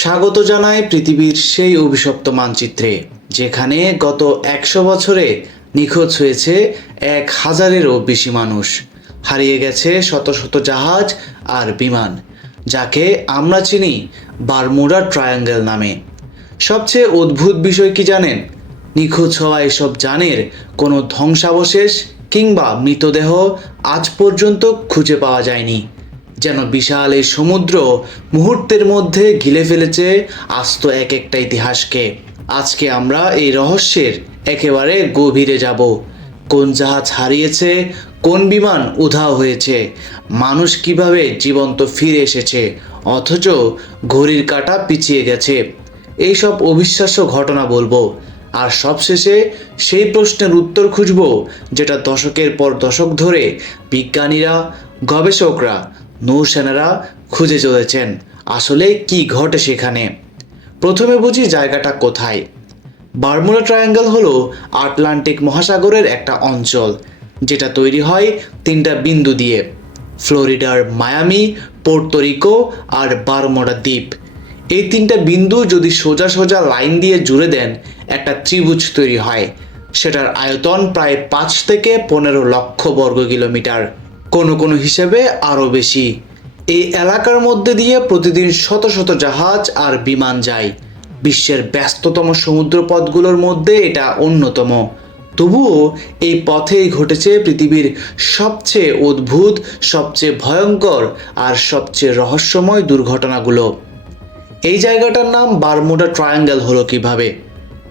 স্বাগত জানাই পৃথিবীর সেই অভিশপ্ত মানচিত্রে, যেখানে গত 100 বছরে নিখোঁজ হয়েছে 1000-এরও বেশি মানুষ। হারিয়ে গেছে শত শত জাহাজ আর বিমান, যাকে আমরা চিনি বারমুডা ট্রায়াঙ্গেল নামে। সবচেয়ে অদ্ভুত বিষয় কি জানেন? নিখোঁজ হওয়া এসব যানের কোনো ধ্বংসাবশেষ কিংবা মৃতদেহ আজ পর্যন্ত খুঁজে পাওয়া যায়নি। যেন বিশাল এই সমুদ্র মুহূর্তের মধ্যে গিলে ফেলেছে আস্ত এক একটা ইতিহাসকে। আজকে আমরা এই রহস্যের একেবারে গভীরে যাব। কোন জাহাজ হারিয়েছে, কোন বিমান উধাও হয়েছে, মানুষ কিভাবে জীবন্ত ফিরে এসেছে অথচ ঘড়ির কাঁটা পিছিয়ে গেছে, এইসব অবিশ্বাস্য ঘটনা বলবো। আর সবশেষে সেই প্রশ্নের উত্তর খুঁজব, যেটা দশকের পর দশক ধরে বিজ্ঞানীরা, গবেষকরা, নৌসেনারা খুঁজে চলেছেন। আসলে কি ঘটে সেখানে? প্রথমে বুঝি জায়গাটা কোথায়। বারমুডা ট্রায়াঙ্গেল হলো আটলান্টিক মহাসাগরের একটা অঞ্চল, যেটা তৈরি হয় 3টা বিন্দু দিয়ে: ফ্লোরিডার মায়ামি, পোর্তো আর বারমুডা দ্বীপ। এই 3টা বিন্দু যদি সোজা সোজা লাইন দিয়ে জুড়ে দেন, একটা ত্রিভুজ তৈরি হয়। সেটার আয়তন প্রায় 5 থেকে 15 লক্ষ বর্গ কিলোমিটার, কোনো হিসেবে আরও বেশি। এই এলাকার মধ্যে দিয়ে প্রতিদিন শত শত জাহাজ আর বিমান যায়। বিশ্বের ব্যস্ততম সমুদ্রপথগুলোর মধ্যে এটা অন্যতম। তবুও এই পথেই ঘটেছে পৃথিবীর সবচেয়ে অদ্ভুত, সবচেয়ে ভয়ঙ্কর আর সবচেয়ে রহস্যময় দুর্ঘটনাগুলো। এই জায়গাটার নাম বারমুডা ট্রায়াঙ্গেল হলো কিভাবে?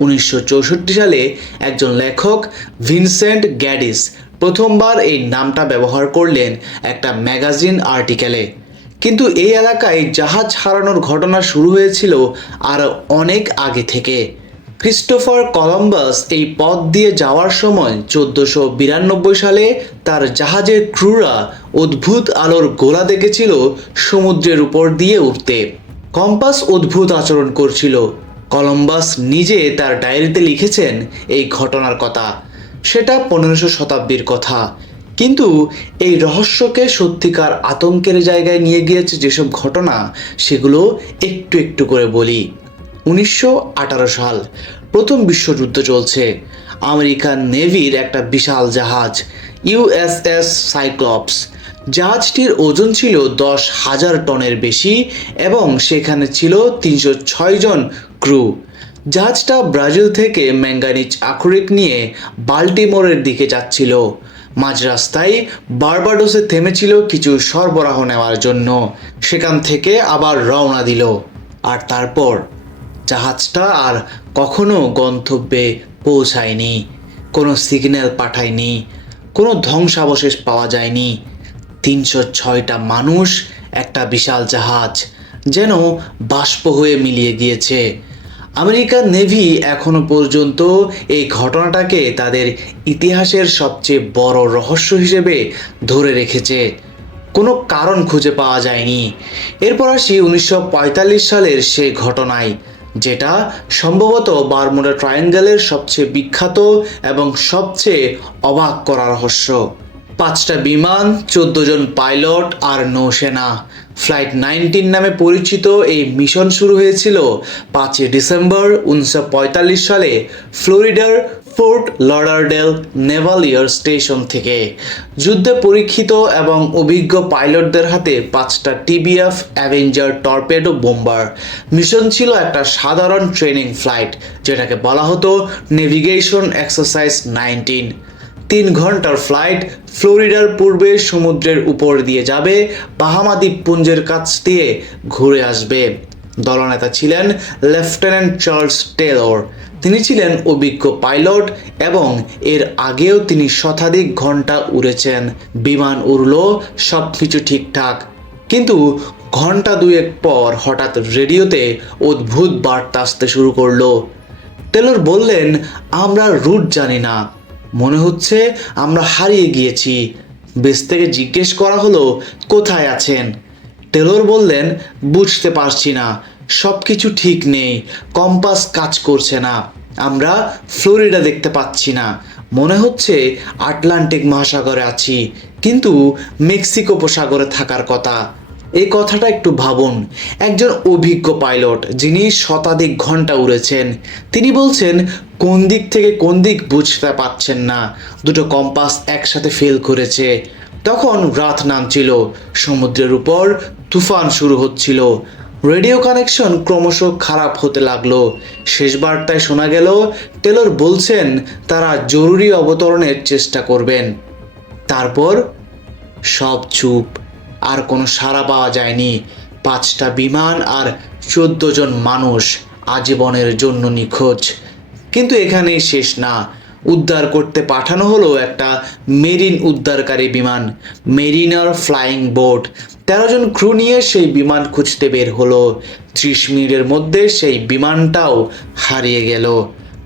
1964 সালে একজন লেখক, ভিনসেন্ট গ্যাডিস, প্রথমবার এই নামটা ব্যবহার করলেন একটা ম্যাগাজিন আর্টিকেলে। কিন্তু এই এলাকায় জাহাজ হারানোর ঘটনা শুরু হয়েছিল আরও অনেক আগে থেকে। ক্রিস্টোফার কলম্বাস এই পথ দিয়ে যাওয়ার সময় 1492 সালে তার জাহাজের ক্রুরা অদ্ভুত আলোর গোলা দেখেছিল সমুদ্রের উপর দিয়ে উঠতে। কম্পাস অদ্ভুত আচরণ করছিল। কলম্বাস নিজে তার ডায়েরিতে লিখেছেন এই ঘটনার কথা। সেটা 1500 শতাব্দীর কথা। কিন্তু এই রহস্যকে সত্যিকার আতঙ্কের জায়গায় নিয়ে গিয়েছে যেসব ঘটনা, সেগুলো একটু একটু করে বলি। 1918 সাল, প্রথম বিশ্বযুদ্ধ চলছে। আমেরিকান নেভির একটা বিশাল জাহাজ, ইউএসএস সাইক্লপস। জাহাজটির ওজন ছিল 10,000 টনের বেশি এবং সেখানে ছিল 306 জন ক্রু। জাহাজটা ব্রাজিল থেকে ম্যাঙ্গানিজ আকরিক নিয়ে বাল্টিমোরের দিকে যাচ্ছিল। মাঝ রাস্তায় বার্বাডোসে থেমেছিল কিছু সরবরাহ নেওয়ার জন্য। সেখান থেকে আবার রওনা দিল। আর তারপর জাহাজটা আর কখনো গন্তব্যে পৌঁছায়নি। কোনো সিগন্যাল পাঠায়নি, কোনো ধ্বংসাবশেষ পাওয়া যায়নি। 306টা মানুষ, একটা বিশাল জাহাজ যেন বাষ্প হয়ে মিলিয়ে গিয়েছে। আমেরিকান নেভি এখনো পর্যন্ত এই ঘটনাটাকে তাদের ইতিহাসের সবচেয়ে বড় রহস্য হিসেবে ধরে রেখেছে। কোনো কারণ খুঁজে পাওয়া যায়নি। এরপর আসি 1945 সালের সে ঘটনায়, যেটা সম্ভবত বারমুডা ট্রায়াঙ্গেলের সবচেয়ে বিখ্যাত এবং সবচেয়ে অবাক করা রহস্য। 5টা বিমান, 14 জন পাইলট আর নৌসেনা। ফ্লাইট 19 নামে পরিচিত এই মিশন শুরু হয়েছিল 5 ডিসেম্বর 1945 সালে ফ্লোরিডার fort Lauderdale naval air station থেকে। যুদ্ধে পরীক্ষিত এবং অভিজ্ঞ পাইলটদের হাতে 5টা টিবিএফ অ্যাভেঞ্জার টর্পেডো বোম্বার। মিশন ছিল একটা সাধারণ ট্রেনিং ফ্লাইট, যেটাকে বলা হতো নেভিগেশন এক্সারসাইজ 19। 3 ঘন্টার ফ্লাইট ফ্লোরিডার পূর্বে সমুদ্রের উপর দিয়ে যাবে, বাহামা দ্বীপপুঞ্জের কাছ দিয়ে ঘুরে আসবে। দলনেতা ছিলেন লেফটেন্যান্ট চার্লস টেলর। তিনি ছিলেন অভিজ্ঞ পাইলট এবং এর আগেও তিনি শতাধিক ঘন্টা উড়েছেন। বিমান উড়ল, সব কিছু ঠিকঠাক। কিন্তু ঘন্টা দুয়েক পর হঠাৎ রেডিওতে অদ্ভুত বার্তা আসতে শুরু করলো। টেলর বললেন, আমরা রুট জানি না, মনে হচ্ছে আমরা হারিয়ে গিয়েছি। বেস থেকে জিজ্ঞেস করা হলো, কোথায় আছেন? টেলর বললেন, বুঝতে পারছি না, সব কিছু ঠিক নেই, কম্পাস কাজ করছে না, আমরা ফ্লোরিডা দেখতে পাচ্ছি না, মনে হচ্ছে আটলান্টিক মহাসাগরে আছি, কিন্তু মেক্সিকো উপসাগরে থাকার কথা। এই কথাটা একটু ভাবুন। একজন অভিজ্ঞ পাইলট যিনি শতাধিক ঘন্টা উড়েছেন, তিনি বলছেন কোন দিক থেকে কোন দিক বুঝতে পারছেন না, দুটো কম্পাস একসাথে ফেল করেছে। তখন রাত নামছিল, সমুদ্রের উপর তুফান শুরু হচ্ছিল, রেডিও কানেকশন ক্রমশ খারাপ হতে লাগলো। শেষ বার্তায় শোনা গেল টেলর বলছেন তারা জরুরি অবতরণের চেষ্টা করবেন। তারপর সব চুপ, আর কোনো সাড়া পাওয়া যায়নি। 5টা বিমান আর 14 জন মানুষ আজীবনের জন্য নিখোঁজ। কিন্তু এখানেই শেষ না, উদ্ধার করতে পাঠানো হলো একটা মেরিন উদ্ধারকারী বিমান, মেরিনার ফ্লাইং বোট। 13 জন ক্রু নিয়ে সেই বিমান খুঁজতে বের হলো। 30 মিনিটের মধ্যে সেই বিমানটাও হারিয়ে গেল।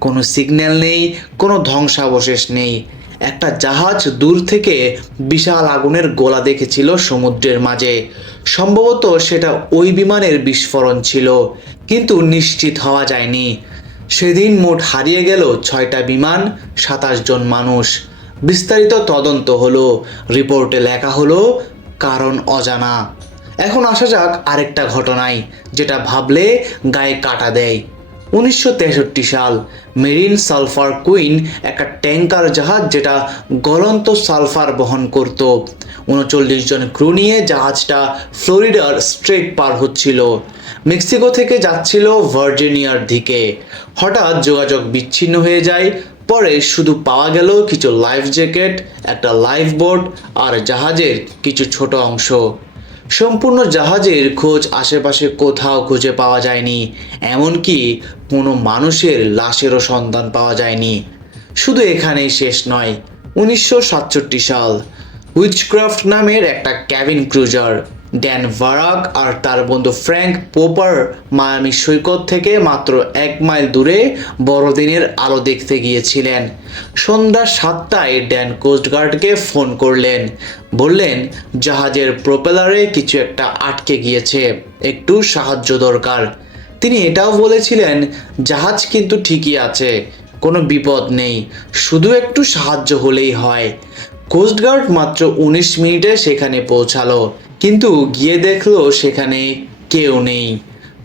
কোনো সিগন্যাল নেই, কোনো ধ্বংসাবশেষ নেই। একটা জাহাজ দূর থেকে বিশাল আগুনের গোলা দেখেছিল সমুদ্রের মাঝে। সম্ভবত সেটা ওই বিমানের বিস্ফোরণ ছিল, কিন্তু নিশ্চিত হওয়া যায়নি। সেদিন মোট হারিয়ে গেল 6টা বিমান, 27 জন মানুষ। বিস্তারিত তদন্ত হলো, রিপোর্টে লেখা হলো কারণ অজানা। এখন আসা যাক আরেকটা ঘটনায়, যেটা ভাবলে গায়ে কাটা দেয়। 1963 সাল, মেরিন সালফার কুইন, একটা ট্যাঙ্কার জাহাজ যেটা গলন্ত সালফার বহন করত। 39 জন ক্রু নিয়ে জাহাজটা ফ্লোরিডার স্ট্রেট পার হচ্ছিল, মেক্সিকো থেকে যাচ্ছিল ভার্জিনিয়ার দিকে। হঠাৎ যোগাযোগ বিচ্ছিন্ন হয়ে যায়। পরে শুধু পাওয়া গেল কিছু লাইফ জ্যাকেট, একটা লাইফ বোট আর জাহাজের কিছু ছোট অংশ। সম্পূর্ণ জাহাজের খোঁজ আশেপাশে কোথাও খুঁজে পাওয়া যায়নি, এমনকি কোনো মানুষের লাশেরও সন্ধান পাওয়া যায়নি। শুধু এখানেই শেষ নয়। 1967 সাল, উইচক্রাফট নামের একটা ক্যাবিন ক্রুজার, ড্যান ভারাক আর তার বন্ধু ফ্র্যাঙ্ক পোপার মায়ামি সৈকত থেকে মাত্র 1 মাইল দূরে বড়দিনের আলো দেখতে গিয়েছিলেন। সন্ধ্যা 7টায় ড্যান কোস্টগার্ডকে ফোন করলেন, বললেন জাহাজের প্রোপেলারে কিছু একটা আটকে গিয়েছে, একটু সাহায্য দরকার। তিনি এটাও বলেছিলেন জাহাজ কিন্তু ঠিকই আছে, কোনো বিপদ নেই, শুধু একটু সাহায্য হলেই হয়। কোস্টগার্ড মাত্র 19 মিনিটে সেখানে পৌঁছালো, কিন্তু গিয়ে দেখলো সেখানে কেউ নেই,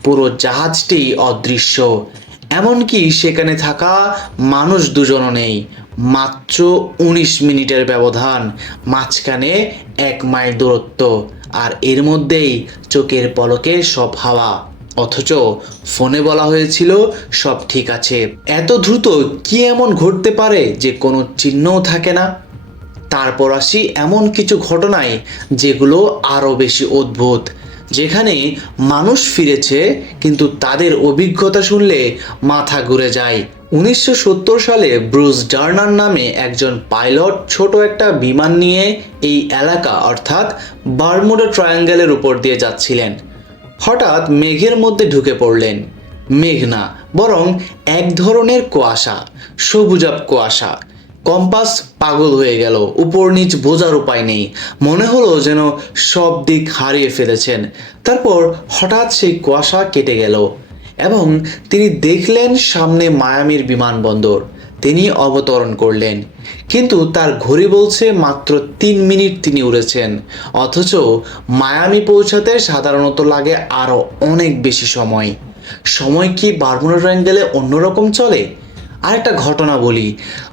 পুরো জাহাজটি অদৃশ্য। এমনকি সেখানে থাকা মানুষ দুজনও নেই। মাত্র 19 মিনিটের ব্যবধান, মাঝখানে 1 মাইল দূরত্ব, আর এর মধ্যেই চোখের পলকে সব হাওয়া। অথচ ফোনে বলা হয়েছিল সব ঠিক আছে। এত দ্রুত কি এমন ঘটতে পারে যে কোনো চিহ্নও থাকে না? তারপর আসি এমন কিছু ঘটনায় যেগুলো আরও বেশি অদ্ভুত, যেখানে মানুষ ফিরেছে কিন্তু তাদের অভিজ্ঞতা শুনলে মাথা ঘুরে যায়। 1970 সালে ব্রুস ডার্নার নামে একজন পাইলট ছোট একটা বিমান নিয়ে এই এলাকা অর্থাৎ বারমুডা ট্রায়াঙ্গেলের উপর দিয়ে যাচ্ছিলেন। হঠাৎ মেঘের মধ্যে ঢুকে পড়লেন। মেঘ না, বরং এক ধরনের কুয়াশা, সবুজাব কুয়াশা। কম্পাস পাগল হয়ে গেল, উপর নিচ বোঝার উপায় নেই। মনে হলো যেন সব দিক হারিয়ে ফেলেছেন। তারপর হঠাৎ সেই কুয়াশা কেটে গেল এবং তিনি দেখলেন সামনে মায়ামির বিমানবন্দর। তিনি অবতরণ করলেন, কিন্তু তার ঘড়ি বলছে মাত্র 3 মিনিট তিনি উড়েছেন। অথচ মায়ামি পৌঁছাতে সাধারণত লাগে আরও অনেক বেশি সময়। সময় কি বারমুডা ট্রায়াঙ্গেলে অন্যরকম চলে? আরেকটা ঘটনা বলি।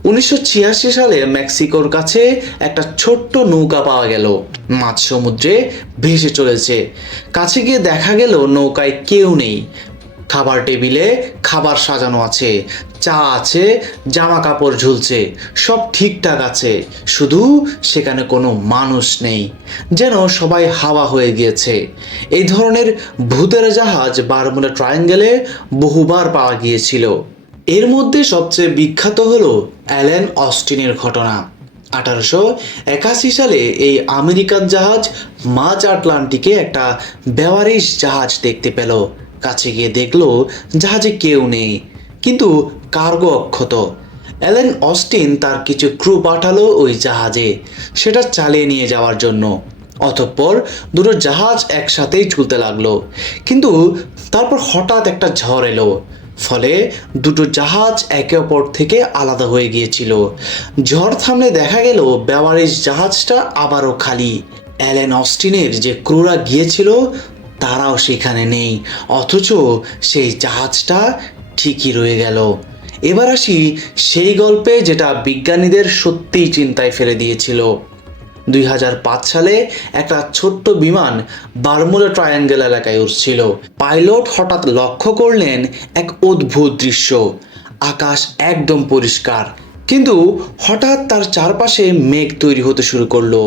1986 সালে মেক্সিকোর কাছে একটা ছোট্ট নৌকা পাওয়া গেল, মাঝ সমুদ্রে ভেসে চলেছে। কাছে গিয়ে দেখা গেল নৌকায় কেউ নেই। খাবার টেবিলে খাবার সাজানো আছে, চা আছে, জামা কাপড় ঝুলছে, সব ঠিকঠাক আছে, শুধু সেখানে কোনো মানুষ নেই, যেন সবাই হাওয়া হয়ে গিয়েছে। এই ধরনের ভূতের জাহাজ বারমুডা ট্রায়াঙ্গেলে বহুবার পাওয়া গিয়েছিল। এর মধ্যে সবচেয়ে বিখ্যাত হলো অ্যালেন অস্টিনের ঘটনা। 1881 সালে এই আমেরিকান জাহাজ মাঝ আটলান্টিকে একটা বেওয়ারিশ জাহাজ দেখতে পেল। কাছে গিয়ে দেখলো জাহাজে কেউ নেই, কিন্তু কার্গো অক্ষত। অ্যালেন অস্টিন তার কিছু ক্রু পাঠালো ওই জাহাজে, সেটা চালিয়ে নিয়ে যাওয়ার জন্য। অতঃপর দুটো জাহাজ একসাথেই চলতে লাগলো, কিন্তু তারপর হঠাৎ একটা ঝড় এলো, ফলে দুটো জাহাজ একে অপর থেকে আলাদা হয়ে গিয়েছিল। ঝড় থামলে দেখা গেল বেওয়ারিশ জাহাজটা আবারও খালি, অ্যালেন অস্টিনের যে ক্রুরা গিয়েছিল তারাও সেখানে নেই, অথচ সেই জাহাজটা ঠিকই রয়ে গেল। এবার আসি সেই গল্পে যেটা বিজ্ঞানীদের সত্যিই চিন্তায় ফেলে দিয়েছিল। 2005 সালে একটা ছোট্ট বিমান বারমুডা ট্রায়াঙ্গেল এলাকায় উড়ছিল। পাইলট হঠাৎ লক্ষ্য করলেন এক অদ্ভুত দৃশ্য। আকাশ একদম পরিষ্কার, কিন্তু হঠাৎ তার চারপাশে মেঘ তৈরি হতে শুরু করলো।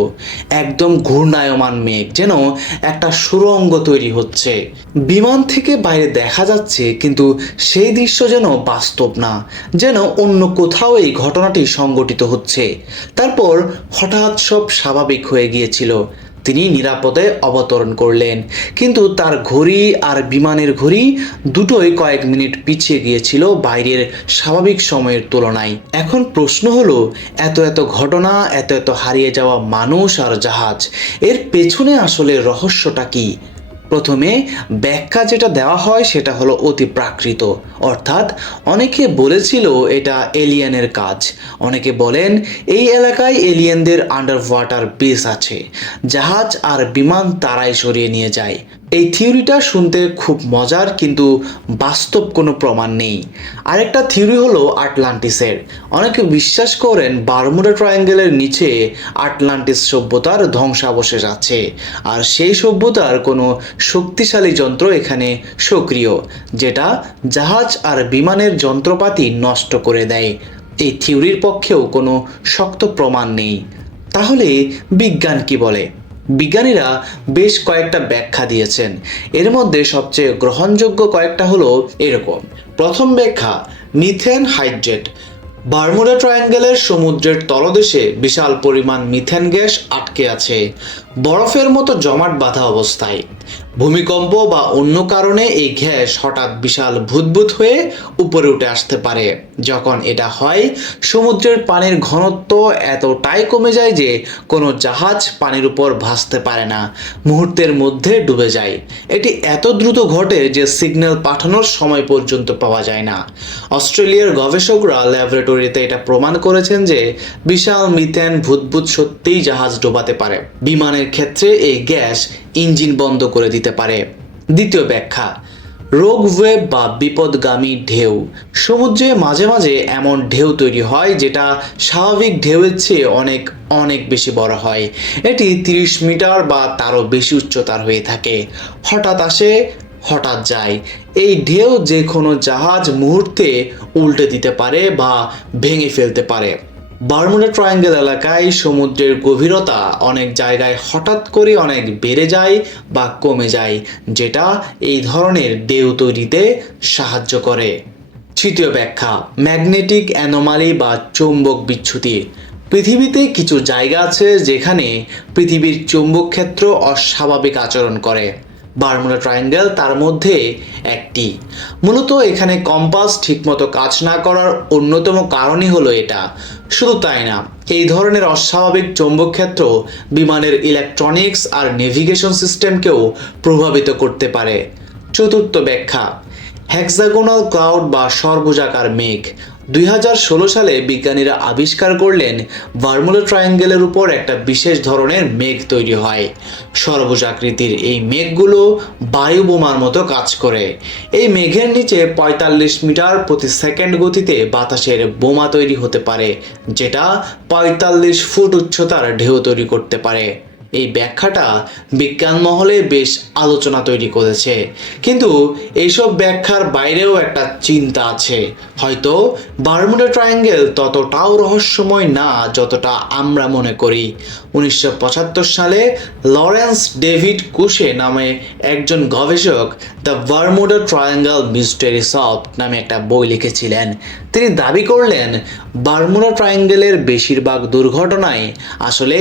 একদম ঘূর্ণায়মান মেঘ, যেন একটা সুড়ঙ্গ তৈরি হচ্ছে। বিমান থেকে বাইরে দেখা যাচ্ছে, কিন্তু সেই দৃশ্য যেন বাস্তব না, যেন অন্য কোথাও এই ঘটনাটি সংঘটিত হচ্ছে। তারপর হঠাৎ সব স্বাভাবিক হয়ে গিয়েছিল। তিনি নিরাপদে অবতরণ করলেন, কিন্তু তার ঘড়ি আর বিমানের ঘড়ি দুটোই কয়েক মিনিট পিছিয়ে গিয়েছিল বাইরের স্বাভাবিক সময়ের তুলনায়। এখন প্রশ্ন হলো, এত এত ঘটনা, এত এত হারিয়ে যাওয়া মানুষ আর জাহাজ, এর পেছনে আসলে রহস্যটা কি? প্রথমে ব্যাখ্যা যেটা দেওয়া হয় সেটা হলো অতি প্রাকৃত, অর্থাৎ অনেকে বলেছিল এটা এলিয়েনের কাজ। অনেকে বলেন এই এলাকায় এলিয়েনদের আন্ডার ওয়াটার বেস আছে, জাহাজ আর বিমান তারাই সরিয়ে নিয়ে যায়। এই থিওরিটা শুনতে খুব মজার, কিন্তু বাস্তব কোনো প্রমাণ নেই। আরেকটা থিওরি হলো আটলান্টিসের। অনেকে বিশ্বাস করেন বারমুডা ট্রায়াঙ্গেলের নিচে আটলান্টিস সভ্যতার ধ্বংসাবশেষ আছে, আর সেই সভ্যতার কোনো শক্তিশালী যন্ত্র এখানে সক্রিয়, যেটা জাহাজ আর বিমানের যন্ত্রপাতি নষ্ট করে দেয়। এই থিওরির পক্ষেও কোনো শক্ত প্রমাণ নেই। তাহলে বিজ্ঞান কি বলে? বিজ্ঞানীরা বেশ কয়েকটা ব্যাখ্যা দিয়েছেন। এর মধ্যে সবচেয়ে গ্রহণযোগ্য কয়েকটা হলো এরকম। প্রথম ব্যাখ্যা, মিথেন হাইড্রেট। বারমুডা ট্রায়াঙ্গেলের সমুদ্রের তলদেশে বিশাল পরিমাণ মিথেন গ্যাস আটকে আছে, বরফের মতো জমাট বাঁধা অবস্থায়। ভূমিকম্প বা অন্য কারণে এই গ্যাস হঠাৎ বিশাল ভুতভুত হয়ে উপরে উঠে আসতে পারে। যখন এটা হয়, সমুদ্রের পানির ঘনত্ব এতটাই কমে যায় যে কোনো জাহাজ পানির উপর ভাসতে পারে না, মুহূর্তের মধ্যে ডুবে যায়। এটি এত দ্রুত ঘটে যে সিগন্যাল পাঠানোর সময় পর্যন্ত পাওয়া যায় না। অস্ট্রেলিয়ার গবেষকরা ল্যাবরেটরিতে এটা প্রমাণ করেছেন যে বিশাল মিথেন ভুতভুত সত্যিই জাহাজ ডোবাতে পারে। বিমানের ক্ষেত্রে এই গ্যাস ইঞ্জিন বন্ধ করে দিতে পারে। দ্বিতীয় ব্যাখ্যা, রোগ ওয়েভ বা বিপদগামী ঢেউ। সমুদ্রে মাঝে মাঝে এমন ঢেউ তৈরি হয় যেটা স্বাভাবিক ঢেউয়ের চেয়ে অনেক অনেক বেশি বড় হয়। এটি 30 মিটার বা তারও বেশি উচ্চতার হয়ে থাকে। হঠাৎ আসে, হঠাৎ যায়। এই ঢেউ যে কোনো জাহাজ মুহূর্তে উল্টে দিতে পারে বা ভেঙে ফেলতে পারে। বারমুডা ট্রায়াঙ্গেল এলাকায় সমুদ্রের গভীরতা অনেক জায়গায় হঠাৎ করে অনেক বেড়ে যায় বা কমে যায়, যেটা এই ধরনের ঢেউ তৈরিতে সাহায্য করে। তৃতীয় ব্যাখ্যা, ম্যাগনেটিক অ্যানোমালি বা চৌম্বক বিচ্যুতি। পৃথিবীতে কিছু জায়গা আছে যেখানে পৃথিবীর চৌম্বক ক্ষেত্র অস্বাভাবিক আচরণ করে। বারমুডা ট্রায়াঙ্গেল তার মধ্যে একটি। মূলত এখানে কম্পাস ঠিকমতো কাজ না করার অন্যতম কারণই হলো এটা। শুধু তাই না, এই ধরনের অস্বাভাবিক চৌম্বক ক্ষেত্র বিমানের ইলেকট্রনিক্স আর নেভিগেশন সিস্টেমকেও প্রভাবিত করতে পারে। চতুর্থ ব্যাখ্যা, হেক্সাগোনাল ক্লাউড বা সর্বজাকার মেঘ। 2016 সালে বিজ্ঞানীরা আবিষ্কার করলেন বারমুডা ট্রায়াঙ্গেলের উপর একটা বিশেষ ধরনের মেঘ তৈরি হয়। সর্বজাকৃতির এই মেঘগুলো বায়ু বোমার মতো কাজ করে। এই মেঘের নিচে 45 মিটার প্রতি সেকেন্ড গতিতে বাতাসের বোমা তৈরি হতে পারে, যেটা 45 ফুট উচ্চতার ঢেউ তৈরি করতে পারে। এই ব্যাখ্যাটা বিজ্ঞান মহলে বেশ আলোচনা তৈরি করেছে, কিন্তু এইসব ব্যাখ্যার বাইরেও একটা চিন্তা আছে। হয়তো বারমুডা ট্রায়াঙ্গেল ততটাও রহস্যময় না যতটা আমরা মনে করি। 1975 সালে লরেন্স ডেভিড কুশে নামে একজন গবেষক the Bermuda triangle mystery solved নামে একটা বই লিখেছিলেন। তিনি দাবি করলেন বারমুডা ট্রায়াঙ্গেলের বেশিরভাগ দুর্ঘটনাই আসলে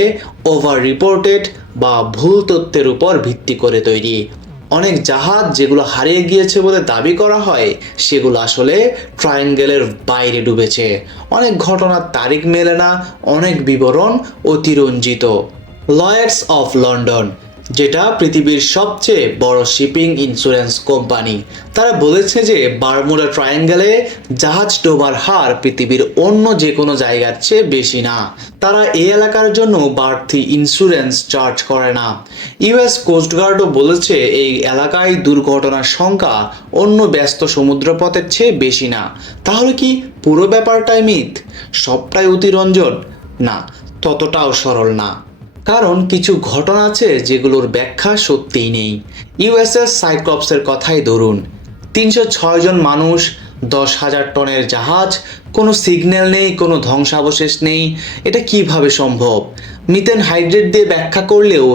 ওভার রিপোর্টেড বা ভুল তথ্যের উপর ভিত্তি করে তৈরি। অনেক জাহাজ যেগুলো হারিয়ে গিয়েছে বলে দাবি করা হয়, সেগুলো আসলে ট্রায়াঙ্গেলের বাইরে ডুবেছে। অনেক ঘটনার তারিখ মেলে না, অনেক বিবরণ অতিরঞ্জিত। Lloyds of London. যেটা পৃথিবীর সবচেয়ে বড় শিপিং ইন্স্যুরেন্স কোম্পানি। তারা বলেছে যে বারমুডা ট্রায়াঙ্গেলে জাহাজ ডোবার হার পৃথিবীর অন্য যে কোনো জায়গার চেয়ে বেশি না। তারা এই এলাকার জন্য বাড়তি ইন্স্যুরেন্স চার্জ করে না। ইউএস কোস্টগার্ডও বলেছে এই এলাকায় দুর্ঘটনার সংখ্যা অন্য ব্যস্ত সমুদ্রপথের চেয়ে বেশি না। তাহলে কি পুরো ব্যাপারটাই মিথ, সবটাই অতিরঞ্জন? না, ততটাও সরল না। কারণ কিছু ঘটনা আছে যেগুলোর ব্যাখ্যা সত্যিই নেই। ইউএসএস সাইক্লপসের কথাই ধরুন, 306 জন মানুষ, 10,000 টনের জাহাজ, কোনো সিগন্যাল নেই, কোনো ধ্বংসাবশেষ নেই। এটা কিভাবে সম্ভব? মিথেন হাইড্রেট দিয়ে ব্যাখ্যা করলেও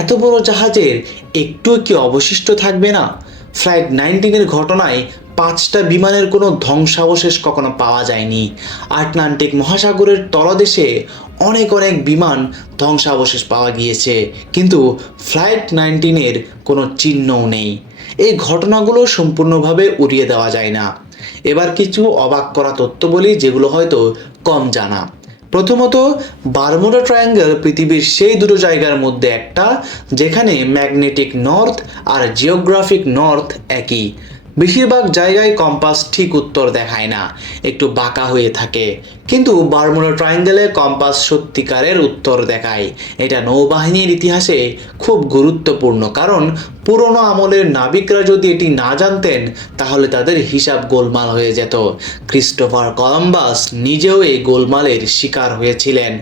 এত বড় জাহাজের একটুও কি অবশিষ্ট থাকবে না? ফ্লাইট 19-এর ঘটনায় 5টা বিমানের কোনো ধ্বংসাবশেষ কখনো পাওয়া যায়নি। আটলান্টিক মহাসাগরের তলদেশে অনেক অনেক বিমান ধ্বংসাবশেষ পাওয়া গিয়েছে, কিন্তু ফ্লাইট 19-এর কোনো চিহ্নও নেই। এই ঘটনাগুলো সম্পূর্ণভাবে উড়িয়ে দেওয়া যায় না। এবার কিছু অবাক করা তথ্য বলি যেগুলো হয়তো কম জানা। প্রথমত, বারমুডা ট্রায়াঙ্গেল পৃথিবীর সেই দুটো জায়গার মধ্যে একটা যেখানে ম্যাগনেটিক নর্থ আর জিওগ্রাফিক নর্থ একই। বেশিরভাগ জায়গায় কম্পাস ঠিক উত্তর দেখায় না, একটু বাঁকা হয়ে থাকে, কিন্তু বারমুডা ট্রায়াঙ্গেলে কম্পাস সত্যিকারের উত্তর দেখায়। এটা নৌবাহিনীর ইতিহাসে খুব গুরুত্বপূর্ণ, কারণ পুরনো আমলের নাবিকরা যদি এটি না জানতেন তাহলে তাদের হিসাব গোলমাল হয়ে যেত। ক্রিস্টোফার কলম্বাস নিজেও এই গোলমালের শিকার হয়েছিলেন।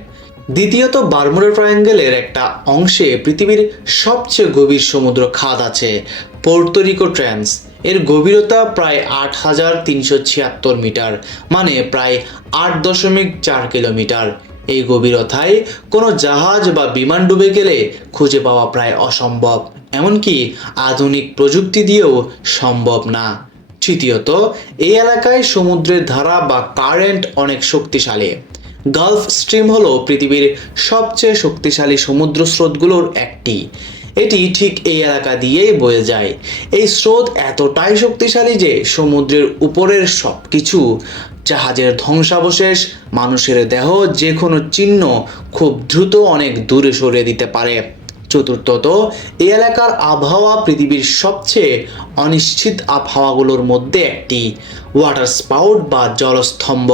দ্বিতীয়ত, বারমুডা ট্রায়াঙ্গেলের একটা অংশে পৃথিবীর সবচেয়ে গভীর সমুদ্র খাত আছে, পোর্তো রিকো ট্রেন্চ। এর গভীরতা প্রায় 8,376 মিটার, মানে প্রায় 8.4 কিলোমিটার। এই গভীরতায় কোনো জাহাজ বা বিমান ডুবে গেলে খুঁজে পাওয়া প্রায় অসম্ভব, এমনকি আধুনিক প্রযুক্তি দিয়েও সম্ভব না। তৃতীয়ত, এই এলাকায় সমুদ্রের ধারা বা কারেন্ট অনেক শক্তিশালী। গালফ স্ট্রিম হলো পৃথিবীর সবচেয়ে শক্তিশালী সমুদ্র স্রোতগুলোর একটি। এটি ঠিক এই এলাকা দিয়েই বয়ে যায়। এই স্রোত এতটাই শক্তিশালী যে সমুদ্রের উপরের সব কিছু, জাহাজের ধ্বংসাবশেষ, মানুষের দেহ, যে কোনো চিহ্ন খুব দ্রুত অনেক দূরে সরিয়ে দিতে পারে। চতুর্থত, এই এলাকার আবহাওয়া পৃথিবীর সবচেয়ে অনিশ্চিত আবহাওয়াগুলোর মধ্যে একটি। ওয়াটার স্পাউট বা জলস্তম্ভ,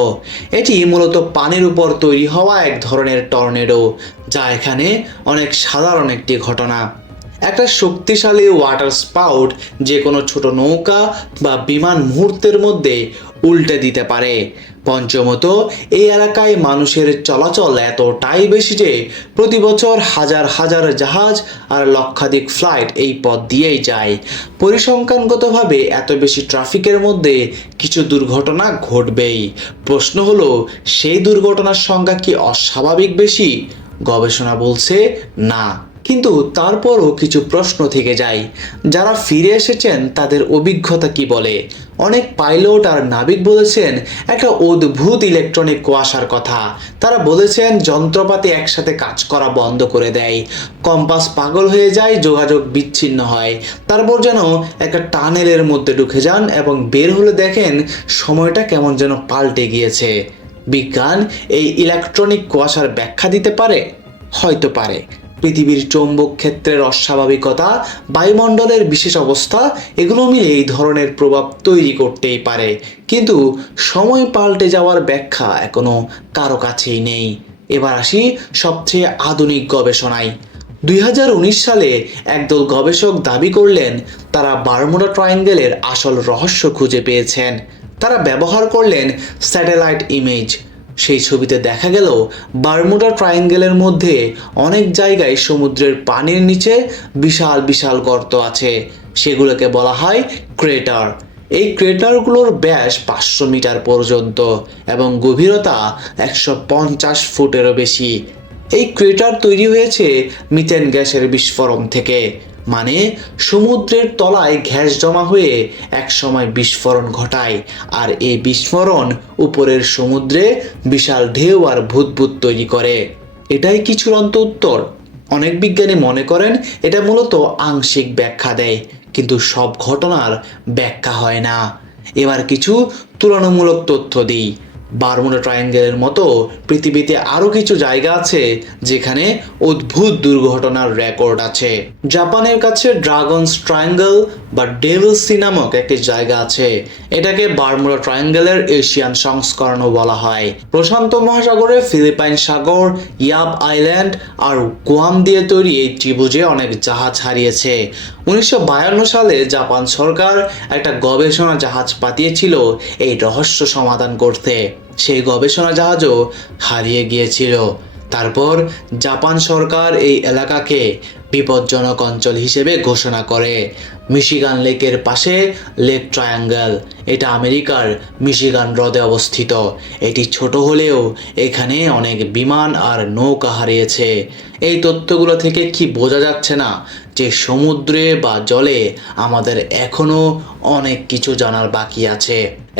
এটি মূলত পানির উপর তৈরি হওয়া এক ধরনের টর্নেডো, যা এখানে অনেক সাধারণ একটি ঘটনা। একটা শক্তিশালী ওয়াটার স্পাউট যে কোনো ছোট নৌকা বা বিমান মুহূর্তের মধ্যে উল্টে দিতে পারে। পঞ্চমত, এই এলাকায় মানুষের চলাচল এতটাই বেশি যে প্রতি বছর হাজার হাজার জাহাজ আর লক্ষাধিক ফ্লাইট এই পথ দিয়েই যায়। পরিসংখ্যানগতভাবে এত বেশি ট্রাফিকের মধ্যে কিছু দুর্ঘটনা ঘটবেই। প্রশ্ন হলো, সেই দুর্ঘটনার সংখ্যা কি অস্বাভাবিক বেশি? গবেষণা বলছে না, কিন্তু তারপরও কিছু প্রশ্ন থেকে যায়। যারা ফিরে এসেছেন তাদের অভিজ্ঞতা কি বলে? অনেক পাইলট আর নাবিক বলেছেন একটা অদ্ভুত ইলেকট্রনিক কুয়াশার কথা। তারা বলেছেন যন্ত্রপাতি একসাথে কাজ করা বন্ধ করে দেয়, কম্পাস পাগল হয়ে যায়, যোগাযোগ বিচ্ছিন্ন হয়। তারপর যেন একটা টানেলের মধ্যে ঢুকে যান এবং বের হলে দেখেন সময়টা কেমন যেন পাল্টে গিয়েছে। বিজ্ঞান এই ইলেকট্রনিক কুয়াশার ব্যাখ্যা দিতে পারে? হয়তো পারে। পৃথিবীর চৌম্বক ক্ষেত্রের অস্বাভাবিকতা, বায়ুমণ্ডলের বিশেষ অবস্থা, এগুলো মিলে এই ধরনের প্রভাব তৈরি করতেই পারে, কিন্তু সময় পাল্টে যাওয়ার ব্যাখ্যা এখনো কারো কাছেই নেই। এবার আসি সবচেয়ে আধুনিক গবেষণায়। 2019 সালে একদল গবেষক দাবি করলেন তারা বারমুডা ট্রায়াঙ্গেলের আসল রহস্য খুঁজে পেয়েছেন। তারা ব্যবহার করলেন স্যাটেলাইট ইমেজ। সেই ছবিতে দেখা গেল বারমুডা ট্রায়াঙ্গেলের মধ্যে অনেক জায়গায় সমুদ্রের পানির নিচে বিশাল বিশাল গর্ত আছে। সেগুলোকে বলা হয় ক্রেটার। এই ক্রেটারগুলোর ব্যাস 500 মিটার পর্যন্ত এবং গভীরতা 150 ফুটেরও বেশি। এই ক্রেটার তৈরি হয়েছে মিথেন গ্যাসের বিস্ফোরণ থেকে, মানে সমুদ্রের তলায় গ্যাস জমা হয়ে একসময় বিস্ফোরণ ঘটায়, আর এই বিস্ফোরণ উপরের সমুদ্রে বিশাল ঢেউ আর ভূতভূত তৈরি করে। এটাই কি চূড়ান্ত উত্তর? অনেক বিজ্ঞানী মনে করেন এটা মূলত আংশিক ব্যাখ্যা দেয়, কিন্তু সব ঘটনার ব্যাখ্যা হয় না। এবার কিছু তুলনামূলক তথ্য দিই। বারমুডা ট্রায়াঙ্গেলের মতো পৃথিবীতে আরও কিছু জায়গা আছে যেখানে অদ্ভুত দুর্ঘটনার রেকর্ড আছে। জাপানের কাছে ড্রাগনস ট্রায়াঙ্গেল বা ডেভিল সি নামক একটি জায়গা আছে। এটাকে বারমুডা ট্রায়াঙ্গেলের এশিয়ান সংস্করণও বলা হয়। প্রশান্ত মহাসাগরে ফিলিপাইন সাগর, ইয়াব আইল্যান্ড আর গুয়াম দিয়ে তৈরি এই ত্রিভুজে অনেক জাহাজ হারিয়েছে। 1952 সালে জাপান সরকার একটা গবেষণা জাহাজ পাঠিয়েছিল এই রহস্য সমাধান করতে। সেই গবেষণা জাহাজও হারিয়ে গিয়েছিল। তারপর জাপান সরকার এই এলাকাকে বিপজ্জনক অঞ্চল হিসেবে ঘোষণা করে। মিশিগান লেকের পাশে লেক ট্রায়াঙ্গেল, এটা আমেরিকার মিশিগান হ্রদে অবস্থিত। এটি ছোট হলেও এখানে অনেক বিমান আর নৌকা হারিয়েছে। এই তথ্যগুলো থেকে কি বোঝা যাচ্ছে না যে সমুদ্রে বা জলে আমাদের এখনো অনেক কিছু জানার বাকি আছে।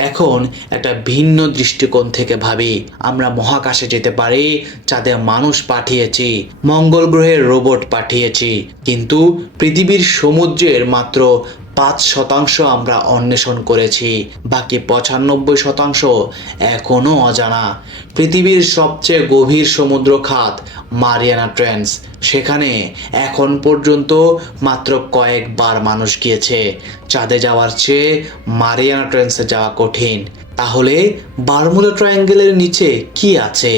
এখন একটা ভিন্ন দৃষ্টিকোণ থেকে ভাবি, আমরা মহাকাশে যেতে পারি, চাঁদে মানুষ পাঠিয়েছি, মঙ্গল গ্রহে রোবট পাঠিয়েছি, কিন্তু পৃথিবীর সমুদ্রের মাত্র 5% আমরা অন্বেষণ করেছি, বাকি 95% এখনো অজানা। পৃথিবীর সবচেয়ে গভীর সমুদ্র খাত মারিয়ানা ট্রেঞ্চ, সেখানে এখন পর্যন্ত মাত্র কয়েকবার মানুষ গিয়েছে। চাঁদে যাওয়ার চেয়ে মারিয়ানা ট্রেঞ্চে যাওয়া কঠিন। তাহলে বারমুডা ট্রায়াঙ্গেলের নিচে কি আছে?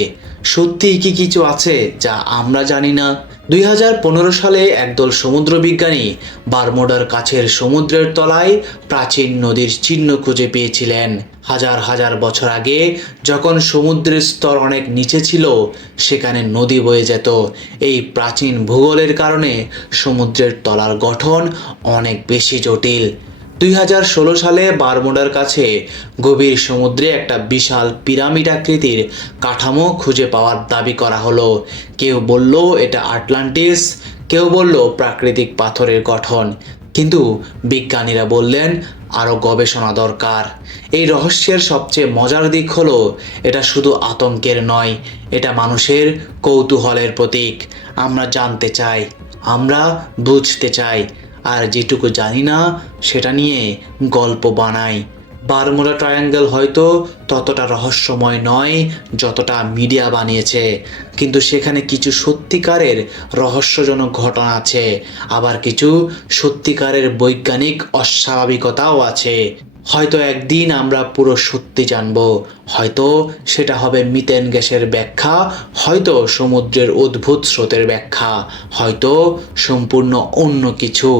সত্যিই কি কিছু আছে যা আমরা জানি না? 2015 সালে একদল সমুদ্র বিজ্ঞানী বারমুডার কাছের সমুদ্রের তলায় প্রাচীন নদীর চিহ্ন খুঁজে পেয়েছিলেন। হাজার হাজার বছর আগে যখন সমুদ্রের স্তর অনেক নিচে ছিল, সেখানে নদী বয়ে যেত। এই প্রাচীন ভূগোলের কারণে সমুদ্রের তলার গঠন অনেক বেশি জটিল। 2016 সালে বারমুডার কাছে গভীর সমুদ্রে একটা বিশাল পিরামিড আকৃতির কাঠামো খুঁজে পাওয়ার দাবি করা হলো। কেউ বলল এটা আটলান্টিস, কেউ বলল প্রাকৃতিক পাথরের গঠন, কিন্তু বিজ্ঞানীরা বললেন আরও গবেষণা দরকার। এই রহস্যের সবচেয়ে মজার দিক হলো এটা শুধু আতঙ্কের নয়, এটা মানুষের কৌতূহলের প্রতীক। আমরা জানতে চাই, আমরা বুঝতে চাই, আর যেটুকু জানি না সেটা নিয়ে গল্প বানাই। বারমুডা ট্রায়াঙ্গেল হয়তো ততটা রহস্যময় নয় যতটা মিডিয়া বানিয়েছে, কিন্তু সেখানে কিছু সত্যিকারের রহস্যজনক ঘটনা আছে, আবার কিছু সত্যিকারের বৈজ্ঞানিক অস্বাভাবিকতাও আছে। হয়তো একদিন আমরা পুরো সত্যি জানব, হয়তো সেটা হবে মিথেন গ্যাসের ব্যাখ্যা, হয়তো সমুদ্রের অদ্ভুত স্রোতের ব্যাখ্যা, হয়তো সম্পূর্ণ অন্য কিছু।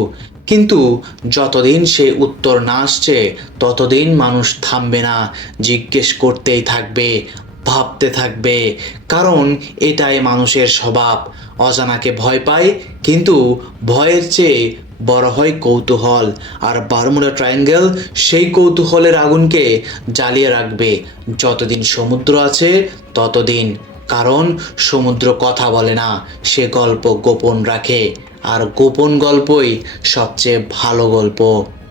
কিন্তু যতদিন সে উত্তর না আসছে ততদিন মানুষ থামবে না, জিজ্ঞেস করতেই থাকবে, ভাবতে থাকবে, কারণ এটাই মানুষের স্বভাব। অজানাকে ভয় পায়, কিন্তু ভয়ের চেয়ে বড় হয় কৌতূহল, আর বারমুডা ট্রায়াঙ্গেল সেই কৌতূহলের আগুনকে জ্বালিয়ে রাখবে যতদিন সমুদ্র আছে ততদিন। কারণ সমুদ্র কথা বলে না, সে গল্প গোপন রাখে, আর গোপন গল্পই সবচেয়ে ভালো গল্প।